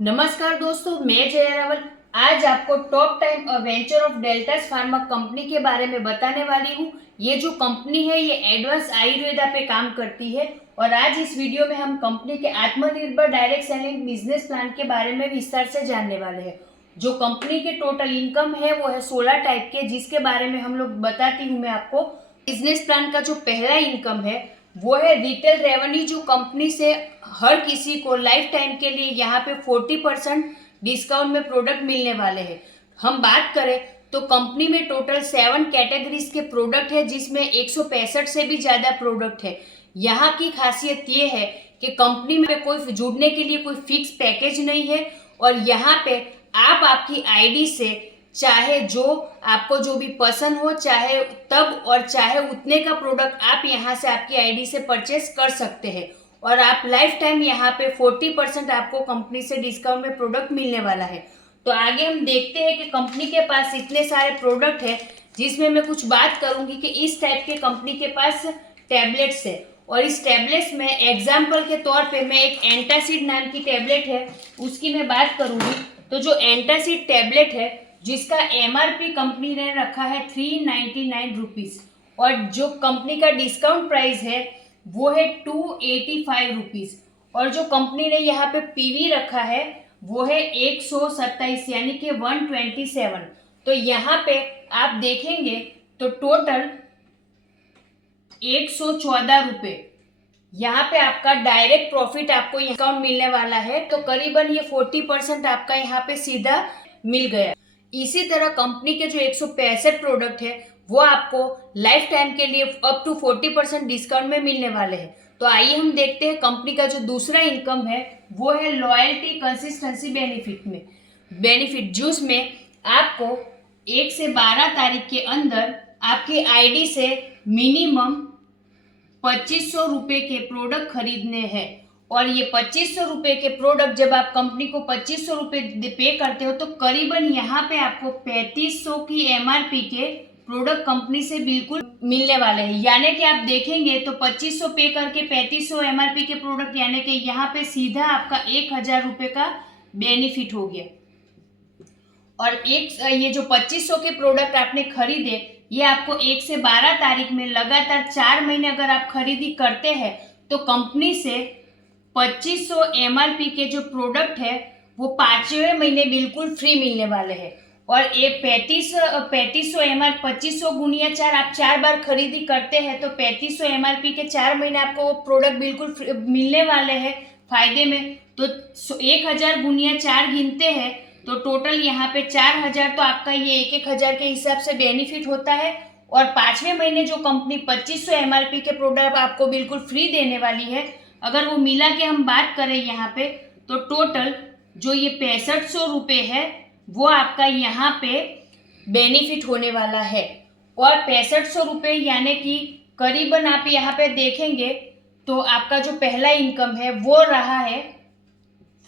नमस्कार दोस्तों, मैं जया रावल आज आपको top time venture of deltas pharma company के बारे में बताने वाली हूँ। ये जो कंपनी है ये एडवांस आयुर्वेदा पे काम करती है और आज इस वीडियो में हम कंपनी के आत्मनिर्भर डायरेक्ट सेलिंग बिजनेस प्लान के बारे में विस्तार से जानने वाले हैं। जो कंपनी के टोटल इनकम है वो है 16 टाइप के, जिसके बारे में हम लोग बताती हूँ मैं आपको। बिजनेस प्लान का जो पहला इनकम है वो है रिटेल रेवेन्यू, जो कंपनी से हर किसी को लाइफ टाइम के लिए यहाँ पे 40% डिस्काउंट में प्रोडक्ट मिलने वाले हैं। हम बात करें तो कंपनी में टोटल 7 कैटेगरीज के प्रोडक्ट है, जिसमें 165 से भी ज्यादा प्रोडक्ट है। यहाँ की खासियत ये है कि कंपनी में कोई जुड़ने के लिए कोई फिक्स पैकेज नहीं है और यहाँ पे आप आपकी आईडी से चाहे जो आपको जो भी पसंद हो, चाहे तब और चाहे उतने का प्रोडक्ट आप यहाँ से आपकी आईडी से परचेस कर सकते हैं और आप लाइफ टाइम यहाँ पे 40% आपको कंपनी से डिस्काउंट में प्रोडक्ट मिलने वाला है। तो आगे हम देखते हैं कि कंपनी के पास इतने सारे प्रोडक्ट है, जिसमें मैं कुछ बात करूंगी कि इस टाइप के कंपनी के पास टैबलेट्स है और इस टैबलेट्स में एग्जाम्पल के तौर पे मैं एक एंटासिड नाम की टैबलेट है उसकी मैं बात करूंगी। तो जो एंटासिड टैबलेट है जिसका एमआरपी कंपनी ने रखा है 399 रुपीज और जो कंपनी का डिस्काउंट प्राइस है वो है 285 रुपीज और जो कंपनी ने यहाँ पे पीवी रखा है वो है 127 यानी कि 127। तो यहाँ पे आप देखेंगे तो टोटल 114 रुपये यहाँ पे आपका डायरेक्ट प्रॉफिट आपको डिस्काउंट मिलने वाला है। तो करीबन ये 40% आपका यहाँ पे सीधा मिल गया। इसी तरह कंपनी के जो 165 प्रोडक्ट है वो आपको लाइफ टाइम के लिए अप टू 40% डिस्काउंट में मिलने वाले हैं। तो आइए हम देखते हैं कंपनी का जो दूसरा इनकम है वो है लॉयल्टी कंसिस्टेंसी बेनिफिट जूस में आपको 1 से 12 तारीख के अंदर आपकी आईडी से मिनिमम 2500 रुपये के प्रोडक्ट खरीदने हैं और ये 2500 रुपये के प्रोडक्ट जब आप कंपनी को 2500 रुपये पे करते हो तो करीबन यहाँ पे आपको 3500 की एमआरपी के प्रोडक्ट कंपनी से बिल्कुल मिलने वाले हैं। यानी कि आप देखेंगे तो 2500 पे करके 3500 एमआरपी के प्रोडक्ट, यानी कि यहाँ पे सीधा आपका 1000 रुपये का बेनिफिट हो गया। और एक ये जो 2500 के प्रोडक्ट आपने खरीदे ये आपको 1 से 12 तारीख में लगातार 4 महीने अगर आप खरीदी करते हैं तो कंपनी से 2500 एमआरपी के जो प्रोडक्ट है वो 5वें महीने बिल्कुल फ्री मिलने वाले हैं। और ये 3500 एमआर 2500 गुणिया 4 आप 4 बार खरीदी करते हैं तो 3500 एमआरपी के 4 महीने आपको वो प्रोडक्ट बिल्कुल मिलने वाले हैं फायदे में। तो 1000 गुणिया 4 गिनते हैं तो टोटल यहाँ पे 4000, तो आपका ये 1000 के हिसाब से बेनिफिट होता है। और 5वें महीने जो कंपनी 2500 एमआरपी के प्रोडक्ट आपको बिल्कुल फ्री देने वाली है, अगर वो मिला के हम बात करें यहाँ पे तो टोटल जो ये 6500 रुपये है वो आपका यहाँ पे बेनिफिट होने वाला है। और 6500 रुपये यानी कि करीबन आप यहाँ पे देखेंगे तो आपका जो पहला इनकम है वो रहा है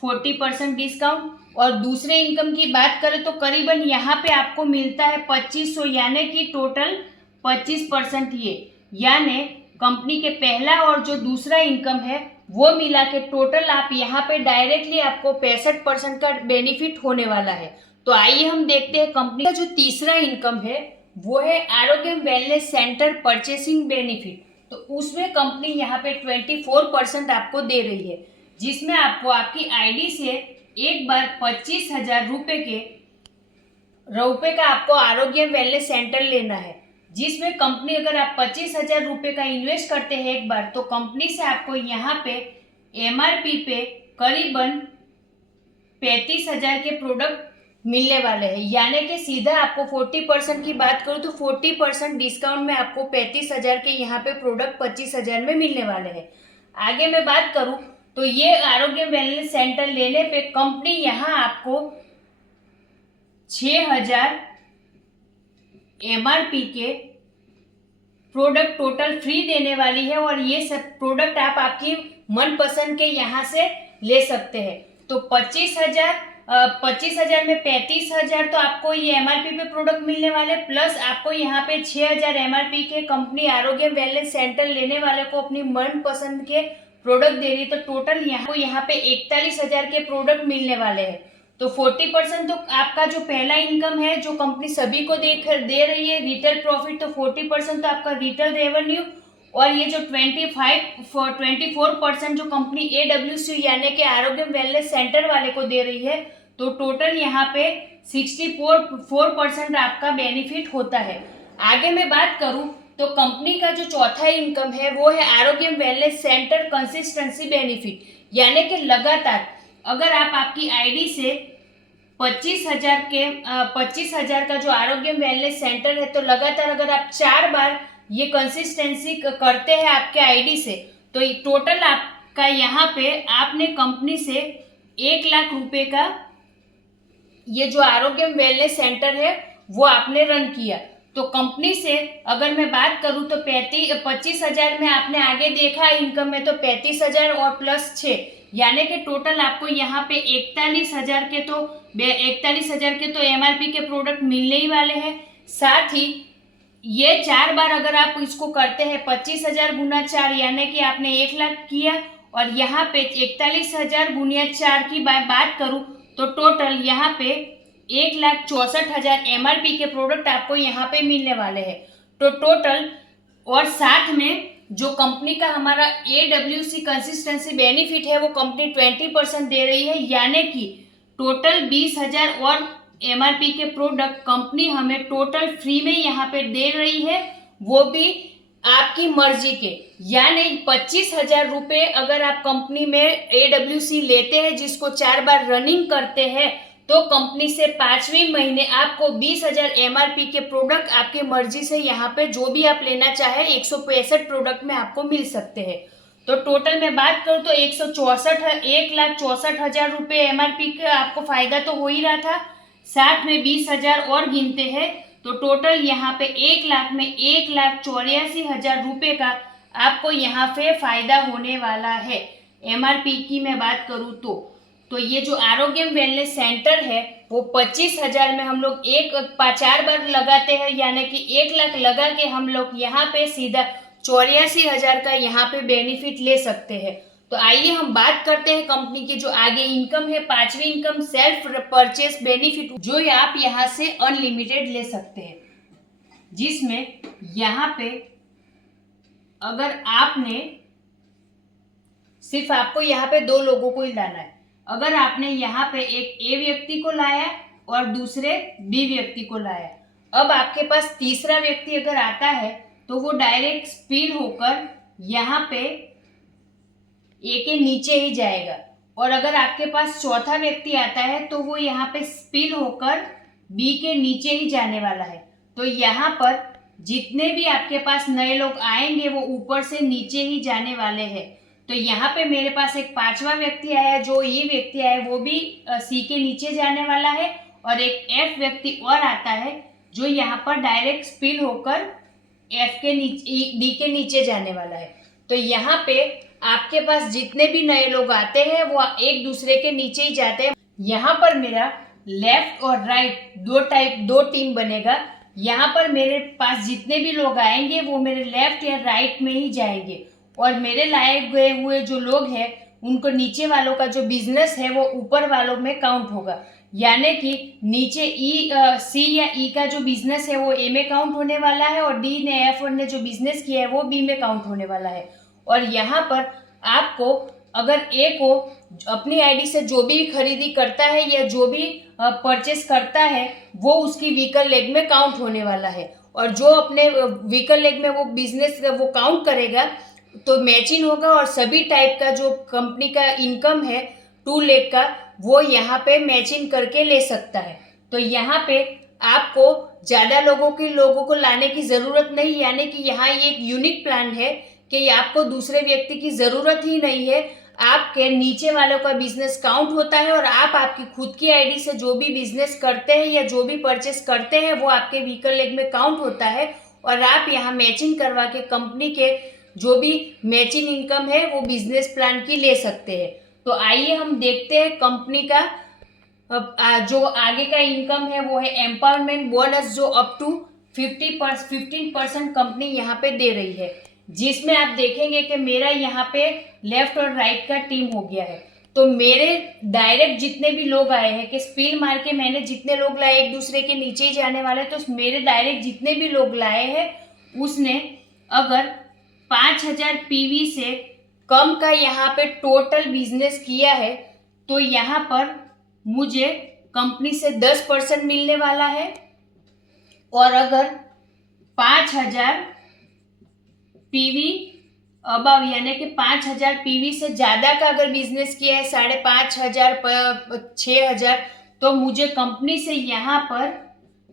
40% डिस्काउंट और दूसरे इनकम की बात करें तो करीबन यहाँ पे आपको मिलता है 2500 यानी कि टोटल 25%। ये यानी कंपनी के पहला और जो दूसरा इनकम है वो मिला के टोटल आप यहाँ पे डायरेक्टली आपको 65% का बेनिफिट होने वाला है। तो आइए हम देखते हैं कंपनी का जो तीसरा इनकम है वो है आरोग्य वेलनेस सेंटर परचेसिंग बेनिफिट। तो उसमें कंपनी यहाँ पे 24% आपको दे रही है, जिसमें आपको आपकी आईडी से एक बार 25,000 रुपये का आपको आरोग्य वेलनेस सेंटर लेना है, जिसमें कंपनी अगर आप 25,000 रुपये का इन्वेस्ट करते हैं एक बार तो कंपनी से आपको यहाँ पे एमआरपी पे करीबन 35,000 के प्रोडक्ट मिलने वाले हैं। यानी कि सीधा आपको 40% की बात करूँ तो 40% डिस्काउंट में आपको 35,000 के यहाँ पे प्रोडक्ट 25,000 में मिलने वाले हैं। आगे मैं बात करूँ तो ये आरोग्य वेलनेस सेंटर लेने पे कंपनी यहाँ आपको 6,000 एमआरपी के प्रोडक्ट टोटल फ्री देने वाली है और ये सब प्रोडक्ट आप आपकी मनपसंद के यहाँ से ले सकते हैं। तो 25,000 में 35,000 तो आपको ये एमआरपी पे प्रोडक्ट मिलने वाले, प्लस आपको यहाँ पे 6,000 एमआरपी के कंपनी आरोग्य वेलनेस सेंटर लेने वाले को अपनी मनपसंद के प्रोडक्ट दे रही है, तो टोटल यहाँ पे 41,000 के प्रोडक्ट मिलने वाले हैं। तो 40% तो आपका जो पहला इनकम है जो कंपनी सभी को दे रही है रिटेल प्रॉफिट, तो 40% तो आपका रिटेल रेवेन्यू, और ये जो 24% जो कंपनी AWC यानी कि आरोग्य वेलनेस सेंटर वाले को दे रही है, तो टोटल यहाँ पे 64% आपका बेनिफिट होता है। आगे मैं बात करूं तो कंपनी का जो चौथा इनकम है वो है आरोग्य वेलनेस सेंटर कंसिस्टेंसी बेनिफिट, यानी कि लगातार अगर आप आपकी आईडी से 25,000 का जो आरोग्य वेलनेस सेंटर है, तो लगातार अगर आप 4 बार ये कंसिस्टेंसी करते हैं आपके आईडी से, तो टोटल आपका यहाँ पे आपने कंपनी से 1 लाख रुपए का ये जो आरोग्य वेलनेस सेंटर है वो आपने रन किया। तो कंपनी से अगर मैं बात करूं तो 25,000 में आपने आगे देखा इनकम में, तो 35,000 और प्लस 6 यानी कि टोटल आपको यहाँ पे 41,000 के तो MRP के प्रोडक्ट मिलने ही वाले हैं। साथ ही ये 4 बार अगर आप इसको करते हैं 25,000 गुना 4 यानी कि आपने 1 लाख किया, और यहाँ पे 41,000 गुना 4 की बात करूं तो टोटल यहाँ पे 1,64,000 MRP के प्रोडक्ट आपको यहाँ पे मिलने वाले हैं। तो टोटल और साथ में जो कंपनी का हमारा AWC कंसिस्टेंसी बेनिफिट है वो कंपनी 20% दे रही है, यानी कि टोटल 20,000 और MRP के प्रोडक्ट कंपनी हमें टोटल फ्री में यहाँ पे दे रही है, वो भी आपकी मर्जी के। यानी 25,000 रुपये अगर आप कंपनी में AWC लेते हैं जिसको 4 बार रनिंग करते हैं, तो कंपनी से 5वें महीने आपको 20,000 MRP के प्रोडक्ट आपके मर्जी से यहाँ पे जो भी आप लेना चाहे 165 प्रोडक्ट में आपको मिल सकते हैं। तो टोटल में बात करूँ तो 1,64,000 रुपये MRP का आपको फायदा तो हो ही रहा था, साथ में 20,000 और गिनते हैं तो टोटल यहाँ पे 1 लाख में 1,84,000 रुपये का आपको यहाँ पे फायदा होने वाला है। MRP की मैं बात करूँ तो ये जो आरोग्य वेलनेस सेंटर है वो 25,000 में हम लोग 4 बार लगाते हैं, यानी कि 1 लाख लगा के हम लोग यहाँ पे सीधा 84,000 का यहाँ पे बेनिफिट ले सकते हैं। तो आइए हम बात करते हैं कंपनी की जो आगे इनकम है, 5वीं इनकम सेल्फ परचेस बेनिफिट, जो आप यहाँ से अनलिमिटेड ले सकते हैं, जिसमें यहाँ पे अगर आपने सिर्फ आपको यहाँ पे 2 लोगों को ही लाना है। अगर आपने यहाँ पे एक A व्यक्ति को लाया और दूसरे B व्यक्ति को लाया, अब आपके पास तीसरा व्यक्ति अगर आता है तो वो डायरेक्ट स्पिल होकर यहाँ पे A के नीचे ही जाएगा, और अगर आपके पास चौथा व्यक्ति आता है तो वो यहाँ पे स्पिल होकर B के नीचे ही जाने वाला है। तो यहाँ पर जितने भी आपके पास नए लोग आएंगे वो ऊपर से नीचे ही जाने वाले हैं। तो यहाँ पे मेरे पास एक 5वां व्यक्ति आया, जो ये व्यक्ति आया वो भी C के नीचे जाने वाला है, और एक F व्यक्ति और आता है जो यहाँ पर डायरेक्ट स्पिल होकर F के नीचे D के नीचे जाने वाला है। तो यहाँ पे आपके पास जितने भी नए लोग आते हैं वो एक दूसरे के नीचे ही जाते हैं। यहाँ पर मेरा लेफ्ट और राइट दो टीम बनेगा। यहाँ पर मेरे पास जितने भी लोग आएंगे वो मेरे लेफ्ट या राइट में ही जाएंगे, और मेरे लाए गए हुए जो लोग हैं उनको नीचे वालों का जो बिजनेस है वो ऊपर वालों में काउंट होगा, यानी कि नीचे C या E का जो बिजनेस है वो A में काउंट होने वाला है, और D ने F ने जो बिजनेस किया है वो B में काउंट होने वाला है। और यहाँ पर आपको अगर A को अपनी आईडी से जो भी खरीदी करता है या जो भी परचेस करता है वो उसकी वीकर लेग में काउंट होने वाला है, और जो अपने वीकर लेग में वो बिजनेस वो काउंट करेगा तो मैचिंग होगा, और सभी टाइप का जो कंपनी का इनकम है 2 लाख का वो यहाँ पे मैचिंग करके ले सकता है। तो यहाँ पे आपको ज़्यादा लोगों को लाने की ज़रूरत नहीं, यानी कि यहाँ ये एक यूनिक प्लान है कि आपको दूसरे व्यक्ति की ज़रूरत ही नहीं है। आपके नीचे वालों का बिजनेस काउंट होता है, और आप आपकी खुद की आईडी से जो भी बिजनेस करते हैं या जो भी परचेस करते हैं वो आपके व्हीकल लेग में काउंट होता है, और आप यहाँ मैचिंग करवा के कंपनी के जो भी मैचिंग इनकम है वो बिजनेस प्लान की ले सकते हैं। तो आइए हम देखते हैं कंपनी का जो आगे का इनकम है वो है एम्पावरमेंट बोनस, जो अप टू 15% कंपनी यहाँ पे दे रही है। जिसमें आप देखेंगे कि मेरा यहाँ पे लेफ्ट और राइट का टीम हो गया है। तो मेरे डायरेक्ट जितने भी लोग आए हैं कि स्पिल मार के मैंने जितने लोग लाए एक दूसरे के नीचे ही जाने वाले, तो मेरे डायरेक्ट जितने भी लोग लाए हैं उसने अगर 5000 पीवी से कम का यहाँ पे टोटल बिजनेस किया है तो यहाँ पर मुझे कंपनी से 10% मिलने वाला है। और अगर 5000 पीवी अबव यानी कि 5000 पीवी से ज्यादा का अगर बिजनेस किया है 5500 6000, तो मुझे कंपनी से यहाँ पर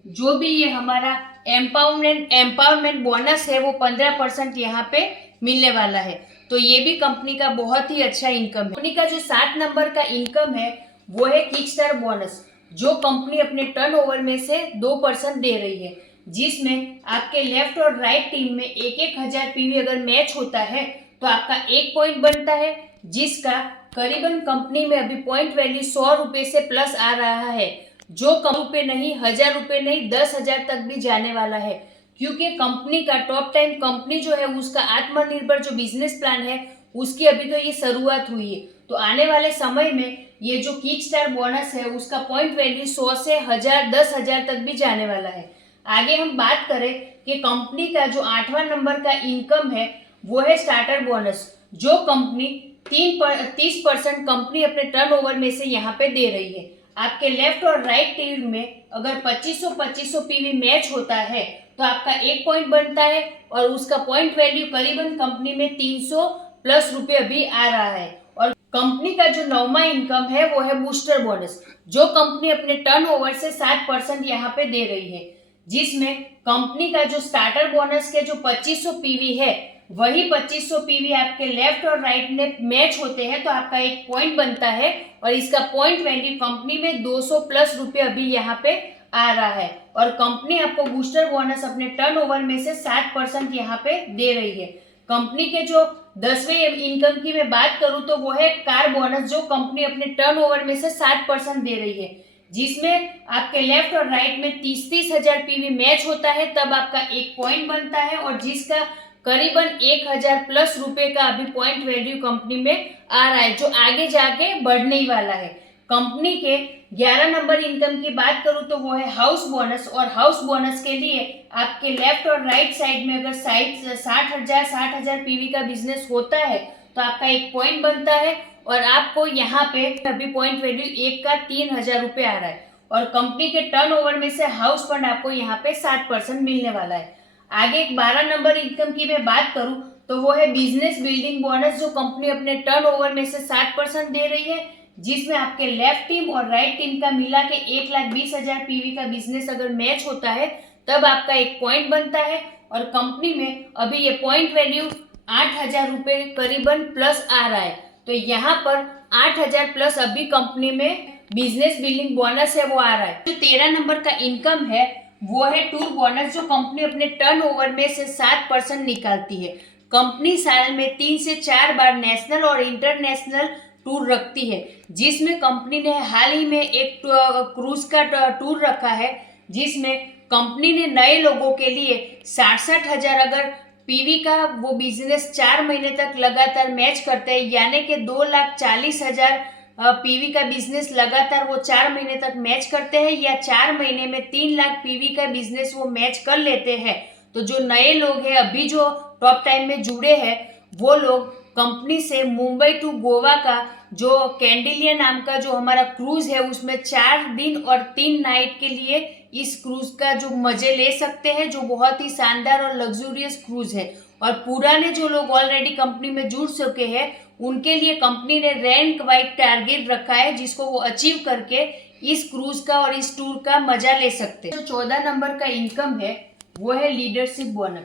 जो भी ये हमारा एम्पावरमेंट बोनस है वो 15% यहाँ पे मिलने वाला है। तो ये भी कंपनी का बहुत ही अच्छा इनकम है। कंपनी का जो 7 नंबर का इनकम है वो है किक स्टार्ट बोनस, जो कंपनी अपने टर्नओवर में से 2% दे रही है, जिसमें आपके लेफ्ट और राइट टीम में 1,000 पीवी अगर मैच होता है तो आपका 1 पॉइंट बनता है, जिसका करीबन कंपनी में अभी पॉइंट वैल्यू 100 रुपए से प्लस आ रहा है, जो कम रुपए नहीं, 1000 रुपए नहीं, 10,000 तक भी जाने वाला है। क्योंकि कंपनी का टॉप टाइम कंपनी जो है उसका आत्मनिर्भर जो बिजनेस प्लान है उसकी अभी तो ये शुरुआत हुई है। तो आने वाले समय में ये जो किक स्टार बोनस है उसका पॉइंट वैल्यू 100 से 1000 10,000 तक भी जाने वाला है। आगे हम बात करें कि कंपनी का जो 8वां नंबर का इनकम है वो है स्टार्टर बोनस, जो कंपनी 30% कंपनी अपने टर्नओवर में से यहाँ पे दे रही है। आपके लेफ्ट और राइट टीम में अगर 2500 पीवी मैच होता है तो आपका 1 पॉइंट बनता है और उसका पॉइंट वैल्यू करीबन कंपनी में 300 प्लस रुपए अभी आ रहा है। और कंपनी का जो 9वां इनकम है वो है बूस्टर बोनस, जो कंपनी अपने टर्नओवर से 7% यहाँ पे दे रही है, जिसमें कंपनी का जो स्टार्टर बोनस के जो 2500 पीवी है वही 2500 पीवी आपके लेफ्ट और राइट में मैच होते हैं तो आपका 1 पॉइंट बनता है और इसका पॉइंट वैल्यू कंपनी में 200 प्लस रुपए अभी यहाँ पे आ रहा है। और कंपनी आपको बूस्टर बोनस अपने टर्नओवर में से 7% यहाँ पे दे रही है। कंपनी के जो 10वें इनकम की मैं बात करूं तो वो है कार बोनस, जो कंपनी अपने टर्नओवर में से 7% दे रही है, जिसमें आपके लेफ्ट और राइट में 30,000 पीवी मैच होता है तब आपका 1 पॉइंट बनता है और जिसका करीबन 1000 प्लस रुपए का अभी पॉइंट वैल्यू कंपनी में आ रहा है, जो आगे जाके बढ़ने ही वाला है। कंपनी के 11 नंबर इनकम की बात करूं तो वो है हाउस बोनस, और हाउस बोनस के लिए आपके लेफ्ट और राइट साइड में अगर 60,000 पीवी का बिजनेस होता है तो आपका 1 पॉइंट बनता है और आपको यहाँ पे अभी पॉइंट वैल्यू 1 का 3,000 रुपए आ रहा है और कंपनी के टर्नओवर में से हाउस फंड आपको यहाँ पे 7% मिलने वाला है। आगे एक 12 नंबर इनकम की मैं बात करूं तो वो है बिजनेस बिल्डिंग बोनस, जो कंपनी अपने टर्नओवर में से 7% दे रही है, जिसमें आपके लेफ्ट टीम और राइट टीम का मिला के 1,20,000 पीवी का बिजनेस अगर मैच होता है तब आपका 1 पॉइंट बनता है और कंपनी में अभी ये पॉइंट वैल्यू 8,000 रुपए करीबन प्लस आ रहा है। तो यहाँ पर 8,000 प्लस अभी कंपनी में बिजनेस बिल्डिंग बोनस है वो आ रहा है। जो 13 नंबर का इनकम है वो है टूर बोनस, जो कंपनी अपने टर्नओवर में से 7% निकालती है। कंपनी साल में 3 से 4 बार नेशनल और इंटरनेशनल टूर रखती है, जिसमें कंपनी ने हाल ही में एक क्रूज का टूर रखा है, जिसमें कंपनी ने नए लोगों के लिए 67,000 अगर पीवी का वो बिजनेस 4 महीने तक लगातार मैच करते हैं, यानी कि 2,40,000 पीवी का बिजनेस लगातार वो 4 महीने तक मैच करते हैं या 4 महीने में 3 लाख पीवी का बिजनेस वो मैच कर लेते हैं, तो जो नए लोग हैं अभी जो टॉप टाइम में जुड़े हैं वो लोग कंपनी से मुंबई टू गोवा का जो कैंडिलिया नाम का जो हमारा क्रूज है उसमें 4 दिन और 3 नाइट के लिए इस क्रूज का जो मजे ले सकते हैं, जो बहुत ही शानदार और लग्जूरियस क्रूज है। और पुराने जो लोग ऑलरेडी कंपनी में जुड़ चुके हैं उनके लिए कंपनी ने रैंक वाइज टारगेट रखा है, जिसको वो अचीव करके इस क्रूज का और इस टूर का मजा ले सकते हैं। जो 14 नंबर का इनकम है वो है लीडरशिप बोनस,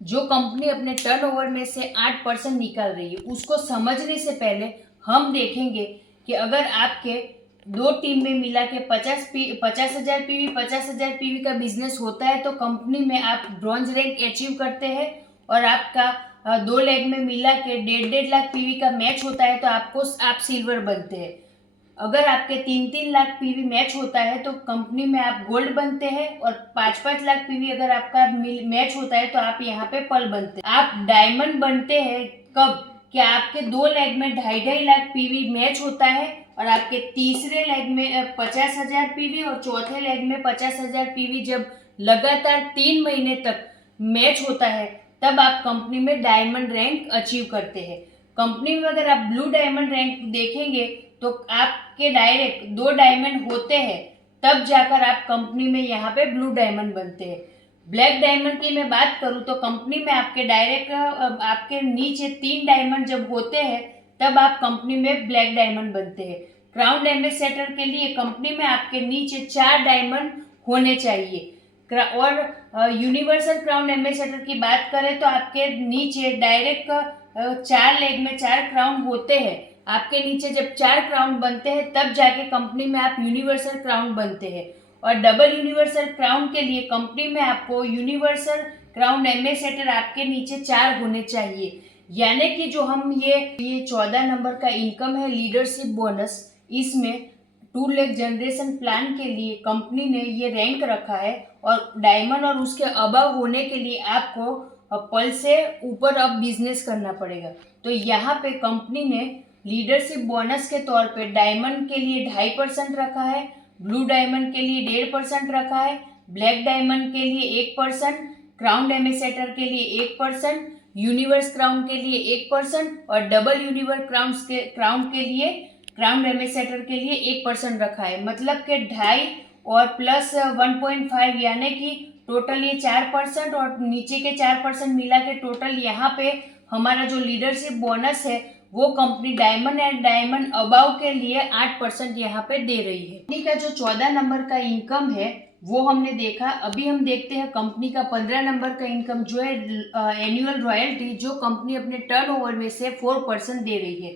जो कंपनी अपने टर्नओवर में से 8% निकाल रही है। उसको समझने से पहले हम देखेंगे कि अगर आपके 2 टीम में मिला के 50,000 पीवी 50,000 पीवी का बिजनेस होता है तो कंपनी में आप ब्रॉन्ज रैंक अचीव करते हैं और आपका 2 लेग में मिला के 1.5 लाख पीवी का मैच होता है तो आप सिल्वर बनते हैं। अगर आपके 3-3 लाख पीवी मैच होता है तो कंपनी में आप गोल्ड बनते हैं, और 5-5 लाख पीवी अगर आपका मैच होता है तो आप यहाँ पे पर्ल बनते हैं। आप डायमंड बनते हैं कब, कि आपके 2 लेग में 2.5-2.5 लाख पीवी मैच होता है, और आपके तीसरे लेग में 50,000 पीवी और चौथे लेग में 50,000 पीवी जब लगातार 3 महीने तक मैच होता है, तब आप कंपनी में डायमंड रैंक अचीव करते हैं। कंपनी में अगर आप ब्लू डायमंड रैंक देखेंगे तो आपके डायरेक्ट 2 डायमंड होते हैं, तब जाकर आप कंपनी में यहाँ पे ब्लू डायमंड बनते हैं। ब्लैक डायमंड की मैं बात करूँ तो कंपनी में आपके डायरेक्ट आपके नीचे 3 डायमंड जब होते हैं तब आप कंपनी में ब्लैक डायमंड बनते हैं। क्राउन एम्बेसडर के लिए कंपनी में आपके नीचे 4 डायमंड होने चाहिए, और यूनिवर्सल क्राउन एम्बेसडर की बात करें तो आपके नीचे डायरेक्ट 4 लेग में 4 क्राउन होते हैं। आपके नीचे जब 4 क्राउन बनते हैं तब जाके कंपनी में आप यूनिवर्सल क्राउन बनते हैं। और डबल यूनिवर्सल क्राउन के लिए कंपनी में आपको यूनिवर्सल क्राउन एम्बेसडर आपके नीचे 4 होने चाहिए। यानी कि जो हम ये 14 नंबर का इनकम है लीडरशिप बोनस, इसमें 2 लाख जनरेशन प्लान के लिए कंपनी ने ये रैंक रखा है, और डायमंड और उसके अबव होने के लिए आपको पर्ल से ऊपर अब बिजनेस करना पड़ेगा। तो यहाँ पे कंपनी ने लीडरशिप बोनस के तौर पे डायमंड के लिए 2.5% रखा है, ब्लू डायमंड के लिए 1.5% रखा है, ब्लैक डायमंड के लिए 1%, क्राउन एम्बेसडर के लिए 1%, यूनिवर्स क्राउन के लिए 1% और डबल यूनिवर्स क्राउन एम्बेसडर के लिए 1% रखा है। मतलब कि 2.5 और प्लस 1.5 यानी कि टोटल ये 4%, और नीचे के 4% मिला के टोटल यहाँ पे हमारा जो लीडरशिप बोनस है वो company diamond and diamond above के लिए 8% यहाँ पे दे रही है। कंपनी का जो 14 नंबर का इनकम है वो हमने देखा। अभी हम देखते हैं कंपनी का 15 नंबर का इनकम जो है एनुअल रॉयल्टी, जो कंपनी अपने टर्नओवर में से 4% दे रही है,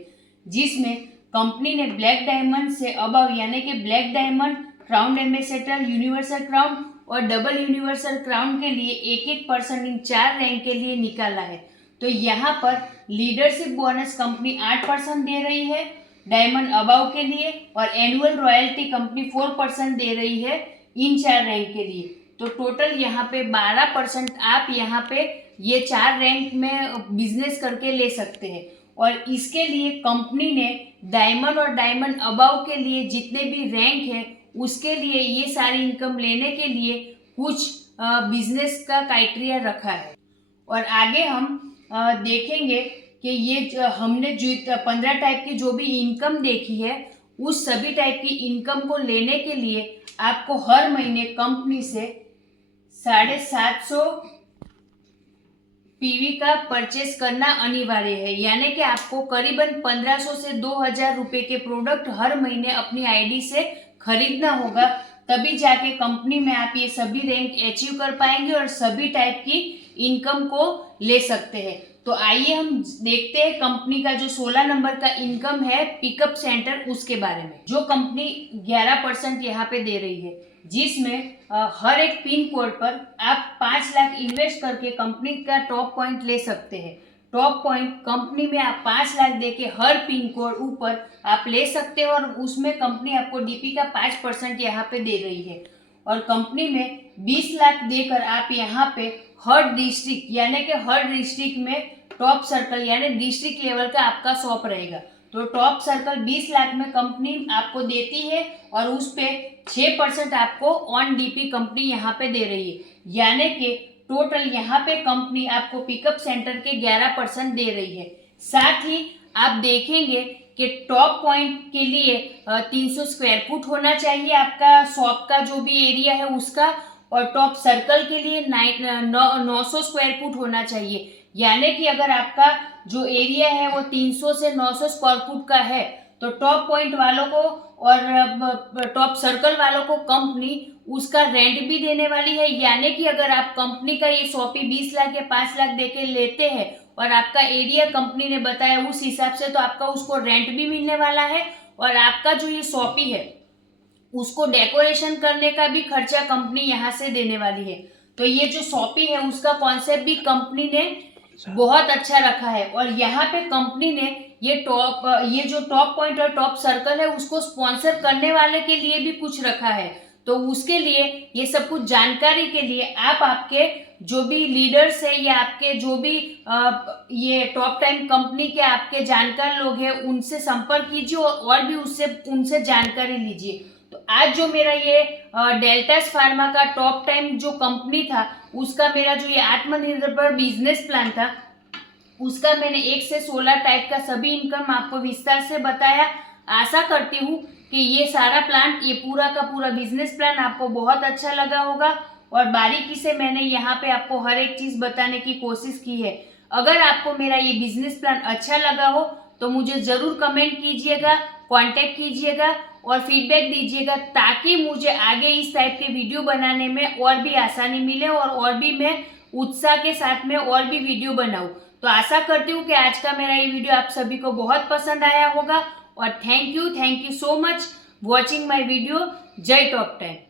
जिसमें कंपनी ने ब्लैक डायमंड से अबव यानी कि black diamond, crown ambassador, universal crown और डबल यूनिवर्सल क्राउन के लिए 1-1% इन 4 रैंक के लिए निकाला है। तो यहाँ पर लीडरशिप बोनस कंपनी 8% दे रही है डायमंड अबव के लिए, और एनुअल रॉयल्टी कंपनी 4% दे रही है इन 4 रैंक के लिए। तो टोटल यहाँ पे 12% आप यहाँ पे ये 4 रैंक में बिजनेस करके ले सकते हैं। और इसके लिए कंपनी ने डायमंड और डायमंड अबव के लिए जितने भी रैंक है उसके लिए ये सारी इनकम लेने के लिए कुछ बिजनेस का क्राइटेरिया रखा है। और आगे हम देखेंगे कि ये हमने जो 15 टाइप की जो भी इनकम देखी है उस सभी टाइप की इनकम को लेने के लिए आपको हर महीने कंपनी से 750 पीवी का परचेस करना अनिवार्य है। यानी कि आपको करीबन 1500 से 2000 रुपए के प्रोडक्ट हर महीने अपनी आईडी से खरीदना होगा, तभी जाके कंपनी में आप ये सभी रैंक अचीव कर पाएंगे और सभी टाइप की इनकम को ले सकते हैं। तो आइए हम देखते हैं कंपनी का जो 16 नंबर का इनकम है पिकअप सेंटर उसके बारे में, जो कंपनी 11% यहाँ पे दे रही है, जिसमें हर एक पिन कोड पर आप 5 लाख इन्वेस्ट करके कंपनी का टॉप पॉइंट ले सकते हैं। टॉप पॉइंट कंपनी में आप 5 लाख देके हर पिन कोड ऊपर आप ले सकते हो, और उसमें कंपनी आपको डीपी का 5% यहाँ पे दे रही है। और कंपनी में 20 लाख देकर आप यहाँ पे हर डिस्ट्रिक्ट यानी कि हर डिस्ट्रिक्ट में टॉप सर्कल यानी डिस्ट्रिक्ट लेवल का आपका शॉप रहेगा। तो टॉप सर्कल 20 लाख में कंपनी आपको देती है, और उस पे 6% आपको ऑन डीपी कंपनी यहाँ पे दे रही है। यानी कि टोटल यहाँ पे कंपनी आपको पिकअप सेंटर के 11% दे रही है। साथ ही आप देखेंगे कि टॉप पॉइंट के लिए 300 स्क्वायर फुट होना चाहिए आपका शॉप का जो भी एरिया है उसका, और टॉप सर्कल के लिए 900 स्क्वायर फुट होना चाहिए। यानी कि अगर आपका जो एरिया है वो 300 से 900 स्क्वायर फुट का है तो टॉप पॉइंट वालों को और टॉप सर्कल वालों को कंपनी उसका रेंट भी देने वाली है। यानी कि अगर आप कंपनी का ये शॉपी 20 लाख या 5 लाख देके लेते हैं और आपका एरिया कंपनी ने बताया उस हिसाब से, तो आपका उसको रेंट भी मिलने वाला है, और आपका जो ये शॉपी है उसको डेकोरेशन करने का भी खर्चा कंपनी यहाँ से देने वाली है। तो ये जो शॉपी है उसका कॉन्सेप्ट भी कंपनी ने बहुत अच्छा रखा है। और यहाँ पे कंपनी ने ये जो टॉप पॉइंट और टॉप सर्कल है उसको स्पॉन्सर करने वाले के लिए भी कुछ रखा है। तो उसके लिए ये सब कुछ जानकारी के लिए आप आपके जो भी लीडर्स है या आपके जो भी ये टॉप 10 कंपनी के आपके जानकार लोग हैं उनसे संपर्क कीजिए और भी उनसे जानकारी लीजिए। तो आज जो मेरा ये डेल्टास फार्मा का टॉप 10 जो कंपनी था उसका मेरा जो ये आत्मनिर्भर बिजनेस प्लान था उसका मैंने 1 से 16 टाइप का सभी इनकम आपको विस्तार से बताया। आशा करती हूँ कि ये सारा प्लान, ये पूरा का पूरा बिजनेस प्लान आपको बहुत अच्छा लगा होगा और बारीकी से मैंने यहाँ पे आपको हर एक चीज बताने की कोशिश की है। अगर आपको मेरा ये बिजनेस प्लान अच्छा लगा हो तो मुझे जरूर कमेंट कीजिएगा, कांटेक्ट कीजिएगा और फीडबैक दीजिएगा ताकि मुझे आगे इस टाइप के वीडियो बनाने में और भी आसानी मिले और भी मैं उत्साह के साथ में और भी वीडियो बनाऊं। तो आशा करती हूँ कि आज का मेरा ये वीडियो आप सभी को बहुत पसंद आया होगा और thank you so much watching my video. जय टॉप 10।